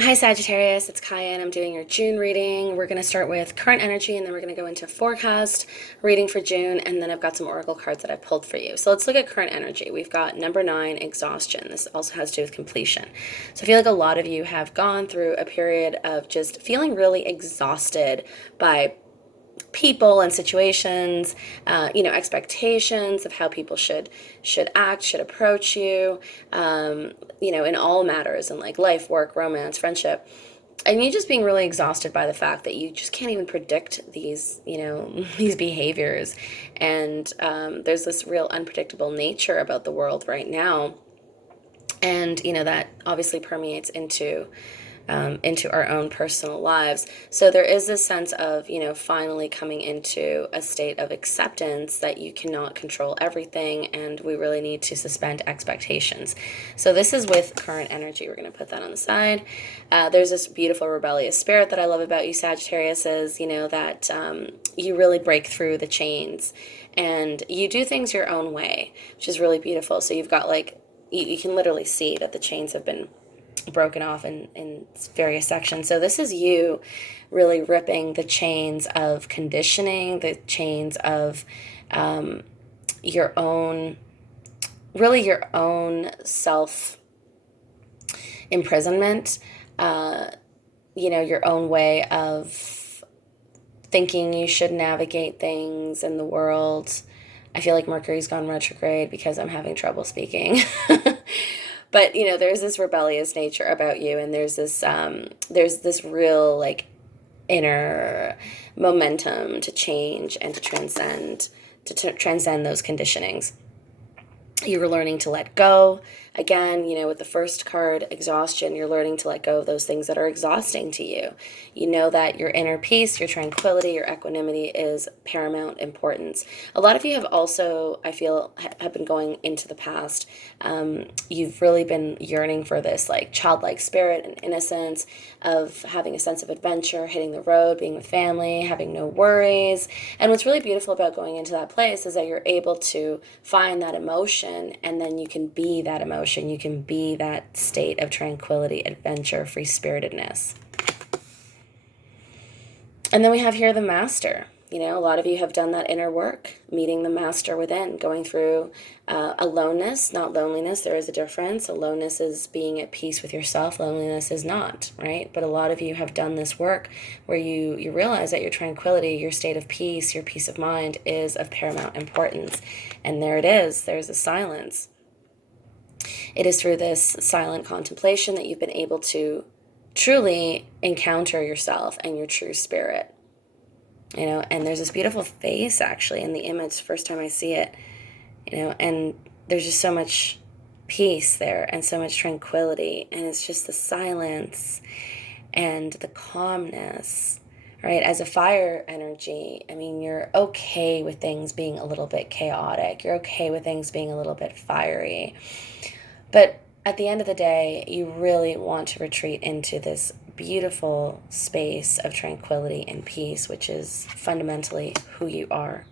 Hi Saggitarius, it's Kaya and I'm doing your June reading. We're going to start with current energy and then we're going to go into forecast reading for June, and then I've got some oracle cards that I pulled for you. So let's look at current energy. We've got number 9, exhaustion. This also has to do with completion. So I feel like a lot of you have gone through a period of just feeling really exhausted by people and situations, expectations of how people should act, should approach you, in all matters in like life, work, romance, friendship. And you just being really exhausted by the fact that you just can't even predict these, these behaviors. And there's this real unpredictable nature about the world right now. And, that obviously permeates into our own personal lives. So there is this sense of, finally coming into a state of acceptance that you cannot control everything and we really need to suspend expectations. So this is with current energy. We're going to put that on the side. There's this beautiful rebellious spirit that I love about you, Sagittarius, is, that you really break through the chains and you do things your own way, which is really beautiful. So you've got like, you can literally see that the chains have been broken off in various sections. So this is you really ripping the chains of conditioning, the chains of your own, really your own self imprisonment, your own way of thinking you should navigate things in the world. I feel like Mercury's gone retrograde because I'm having trouble speaking. But there's this rebellious nature about you, and there's this real like inner momentum to change and to transcend those conditionings. You were learning to let go. Again, with the first card, exhaustion, you're learning to let go of those things that are exhausting to you. You know that your inner peace, your tranquility, your equanimity is paramount importance. A lot of you have also, I feel, have been going into the past. You've really been yearning for this like childlike spirit and innocence of having a sense of adventure, hitting the road, being with family, having no worries. And what's really beautiful about going into that place is that you're able to find that emotion, and then you can be that emotion. You can be that state of tranquility, adventure, free spiritedness. And then we have here the master. A lot of you have done that inner work, meeting the master within, going through aloneness, not loneliness. There is a difference. Aloneness is being at peace with yourself. Loneliness is not, right? But a lot of you have done this work where you realize that your tranquility, your state of peace, your peace of mind is of paramount importance. And there it is. There's a silence. It is through this silent contemplation that you've been able to truly encounter yourself and your true spirit. And there's this beautiful face actually in the image, first time I see it, and there's just so much peace there and so much tranquility, and it's just the silence and the calmness, right? As a fire energy, I mean, you're okay with things being a little bit chaotic. You're okay with things being a little bit fiery. But at the end of the day, you really want to retreat into this beautiful space of tranquility and peace, which is fundamentally who you are.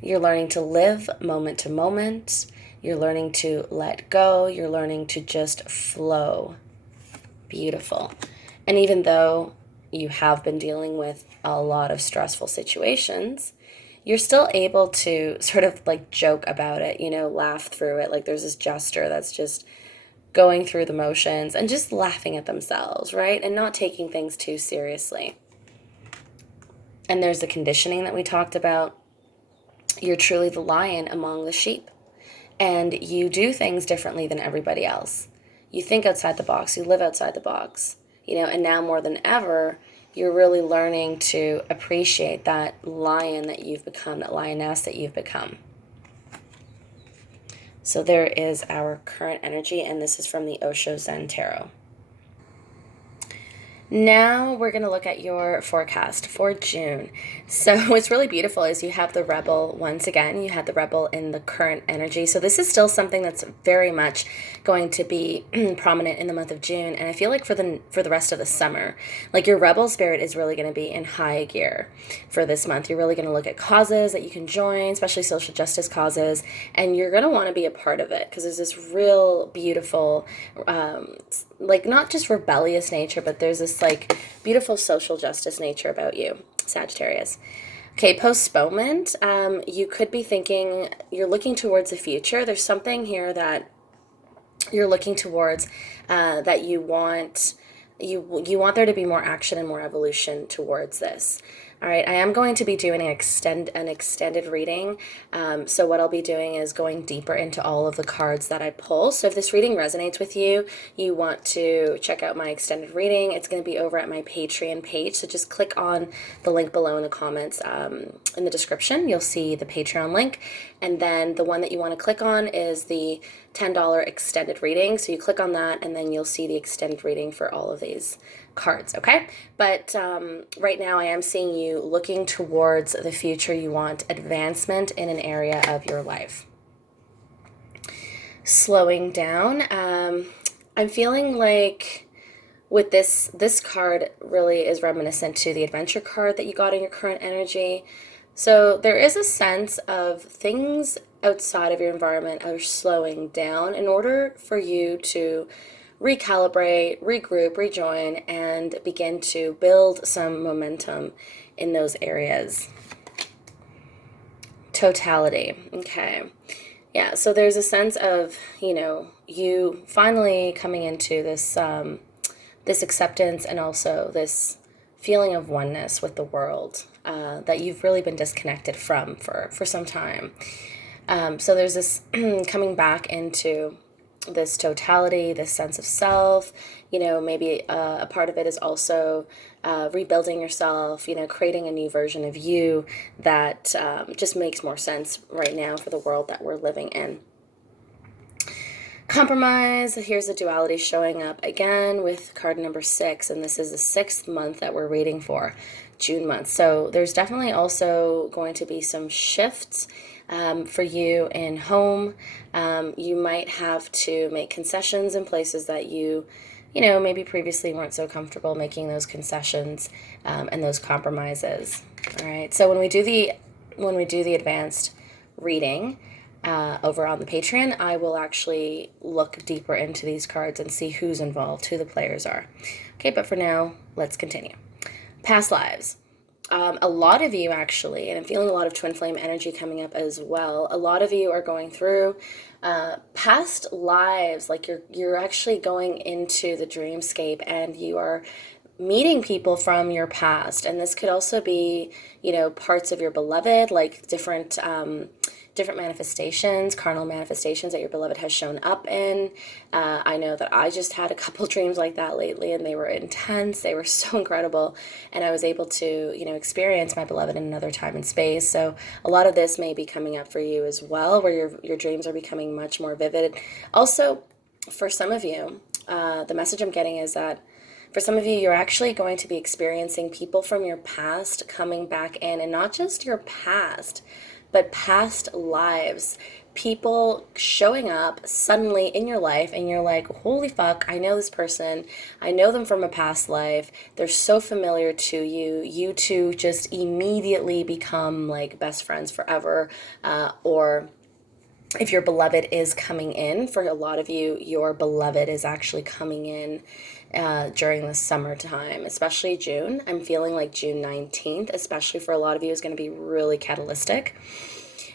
You're learning to live moment to moment. You're learning to let go. You're learning to just flow. Beautiful. And even though you have been dealing with a lot of stressful situations, you're still able to sort of like joke about it, laugh through it. Like there's this jester that's just going through the motions and just laughing at themselves, right? And not taking things too seriously. And there's the conditioning that we talked about. You're truly the lion among the sheep. And you do things differently than everybody else. You think outside the box. You live outside the box. And now more than ever, you're really learning to appreciate that lion that you've become, that lioness that you've become. So there is our current energy, and this is from the Osho Zen Tarot. Now we're going to look at your forecast for June. So what's really beautiful is you have the rebel once again. You had the rebel in the current energy. So this is still something that's very much going to be prominent in the month of June. And I feel like for the rest of the summer, like your rebel spirit is really going to be in high gear for this month. You're really going to look at causes that you can join, especially social justice causes, and you're going to want to be a part of it because there's this real beautiful like not just rebellious nature, but there's this like beautiful social justice nature about you, Sagittarius. Okay, postponement. You could be thinking you're looking towards the future. There's something here that you're looking towards that you want. You want there to be more action and more evolution towards this. All right, I am going to be doing an extended reading. So what I'll be doing is going deeper into all of the cards that I pull. So if this reading resonates with you, you want to check out my extended reading. It's going to be over at my Patreon page. So just click on the link below in the comments in the description. You'll see the Patreon link. And then the one that you want to click on is the $10 extended reading. So you click on that and then you'll see the extended reading for all of these cards, okay? But right now I am seeing you looking towards the future. You want advancement in an area of your life. Slowing down. I'm feeling like with this card really is reminiscent to the adventure card that you got in your current energy. So there is a sense of things outside of your environment are slowing down in order for you to recalibrate, regroup, rejoin, and begin to build some momentum in those areas. Totality. Okay. Yeah, so there's a sense of, you finally coming into this this acceptance and also this feeling of oneness with the world that you've really been disconnected from for some time. So there's this coming back into this totality, this sense of self. Maybe a part of it is also rebuilding yourself, creating a new version of you that just makes more sense right now for the world that we're living in. Compromise. Here's the duality showing up again with card number 6, and this is the 6th month that we're reading for, June month. So there's definitely also going to be some shifts for you in home. You might have to make concessions in places that you maybe previously weren't so comfortable making those concessions and those compromises. All right. So when we do the advanced reading over on the Patreon, I will actually look deeper into these cards and see who's involved, who the players are. Okay, but for now, let's continue. Past lives. A lot of you actually, and I'm feeling a lot of twin flame energy coming up as well. A lot of you are going through past lives, like you're actually going into the dreamscape and you are meeting people from your past. And this could also be, parts of your beloved, like different manifestations, carnal manifestations that your beloved has shown up in. I know that I just had a couple dreams like that lately, and they were intense. They were so incredible, and I was able to, experience my beloved in another time and space. So a lot of this may be coming up for you as well, where your dreams are becoming much more vivid. Also, for some of you, the message I'm getting is that for some of you, you're actually going to be experiencing people from your past coming back in, and not just your past, but past lives. People showing up suddenly in your life, and you're like, holy fuck, I know this person. I know them from a past life. They're so familiar to you. You two just immediately become like best friends forever. Or if your beloved is coming in, for a lot of you, your beloved is actually coming in during the summertime, especially June. I'm feeling like June 19th, especially for a lot of you, is going to be really catalytic.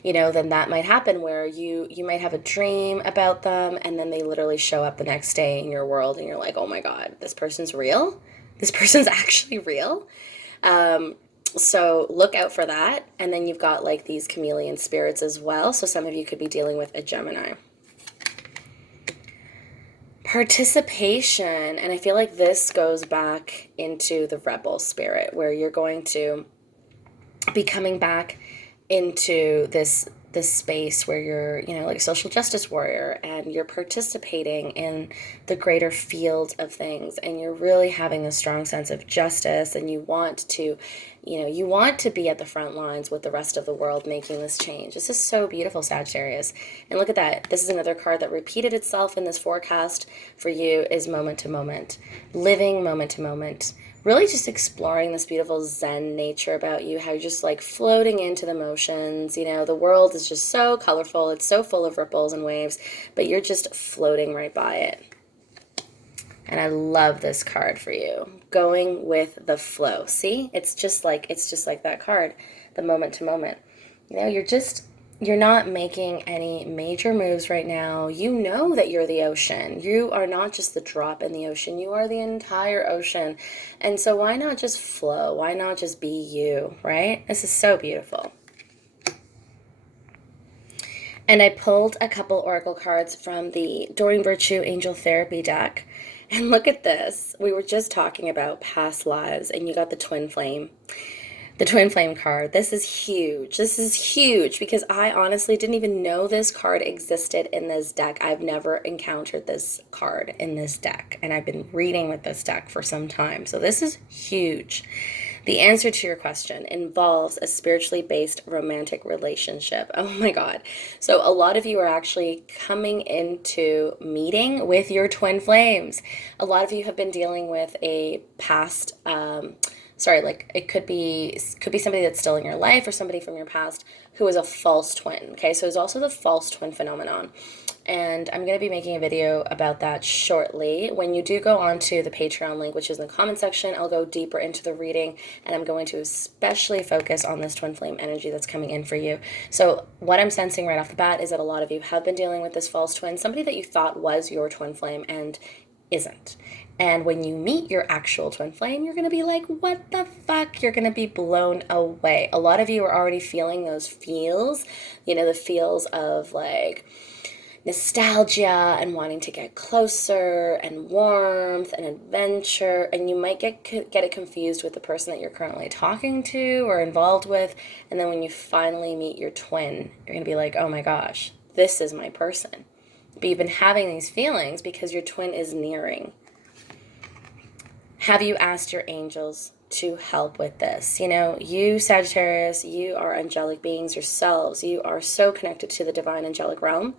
Then that might happen where you might have a dream about them and then they literally show up the next day in your world and you're like, oh my God, this person's real? This person's actually real? So look out for that. And then you've got like these chameleon spirits as well. So some of you could be dealing with a Gemini. Participation. And I feel like this goes back into the rebel spirit, where you're going to be coming back into this this space where you're, like a social justice warrior, and you're participating in the greater field of things, and you're really having a strong sense of justice, and you want to, be at the front lines with the rest of the world making this change. This is so beautiful, Sagittarius. And look at that. This is another card that repeated itself in this forecast for you, is moment to moment, living moment to moment. Really just exploring this beautiful Zen nature about you, how you're just like floating into the motions. The world is just so colorful. It's so full of ripples and waves, but you're just floating right by it. And I love this card for you. Going with the flow. See? It's just like that card, the moment to moment. You're not making any major moves right now. You know that you're the ocean. You are not just the drop in the ocean. You are the entire ocean. And so why not just flow? Why not just be you, right? This is so beautiful. And I pulled a couple oracle cards from the Doreen Virtue Angel Therapy deck. And look at this. We were just talking about past lives, and you got the twin flame. The twin flame card. This is huge. This is huge because I honestly didn't even know this card existed in this deck. I've never encountered this card in this deck, and I've been reading with this deck for some time. So this is huge. The answer to your question involves a spiritually based romantic relationship. Oh my God. So a lot of you are actually coming into meeting with your twin flames. A lot of you have been dealing with a past, it could be somebody that's still in your life, or somebody from your past who is a false twin. Okay, so there's also the false twin phenomenon. And I'm going to be making a video about that shortly. When you do go onto the Patreon link, which is in the comment section, I'll go deeper into the reading, and I'm going to especially focus on this twin flame energy that's coming in for you. So what I'm sensing right off the bat is that a lot of you have been dealing with this false twin, somebody that you thought was your twin flame and isn't. And when you meet your actual twin flame, you're going to be like, what the fuck? You're going to be blown away. A lot of you are already feeling those feels, the feels of like nostalgia and wanting to get closer and warmth and adventure, and you might get it confused with the person that you're currently talking to or involved with, and then when you finally meet your twin, you're going to be like, oh my gosh, this is my person. But you've been having these feelings because your twin is nearing. Have you asked your angels to help with this? You, Sagittarius, you are angelic beings yourselves. You are so connected to the divine angelic realm.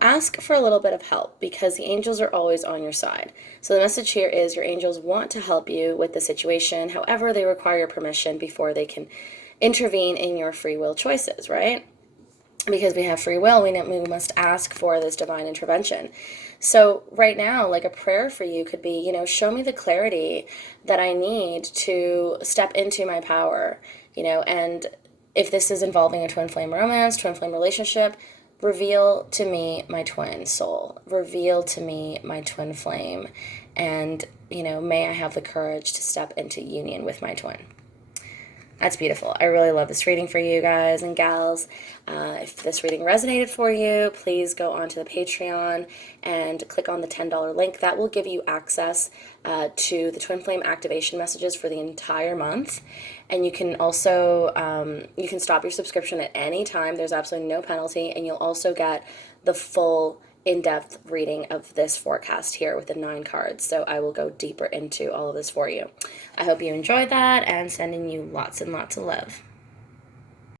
Ask for a little bit of help, because the angels are always on your side. So the message here is your angels want to help you with the situation. However, they require your permission before they can intervene in your free will choices, right? Because we have free will, we must ask for this divine intervention. So right now, like a prayer for you could be, show me the clarity that I need to step into my power, and if this is involving a twin flame romance, twin flame relationship, reveal to me my twin soul, reveal to me my twin flame, and, may I have the courage to step into union with my twin. That's beautiful. I really love this reading for you guys and gals. If this reading resonated for you, please go onto the Patreon and click on the $10 link. That will give you access to the Twin Flame activation messages for the entire month. And you can also, you can stop your subscription at any time. There's absolutely no penalty. And you'll also get the full in-depth reading of this forecast here with the 9 cards. So I will go deeper into all of this for you. I hope you enjoyed that, and sending you lots and lots of love.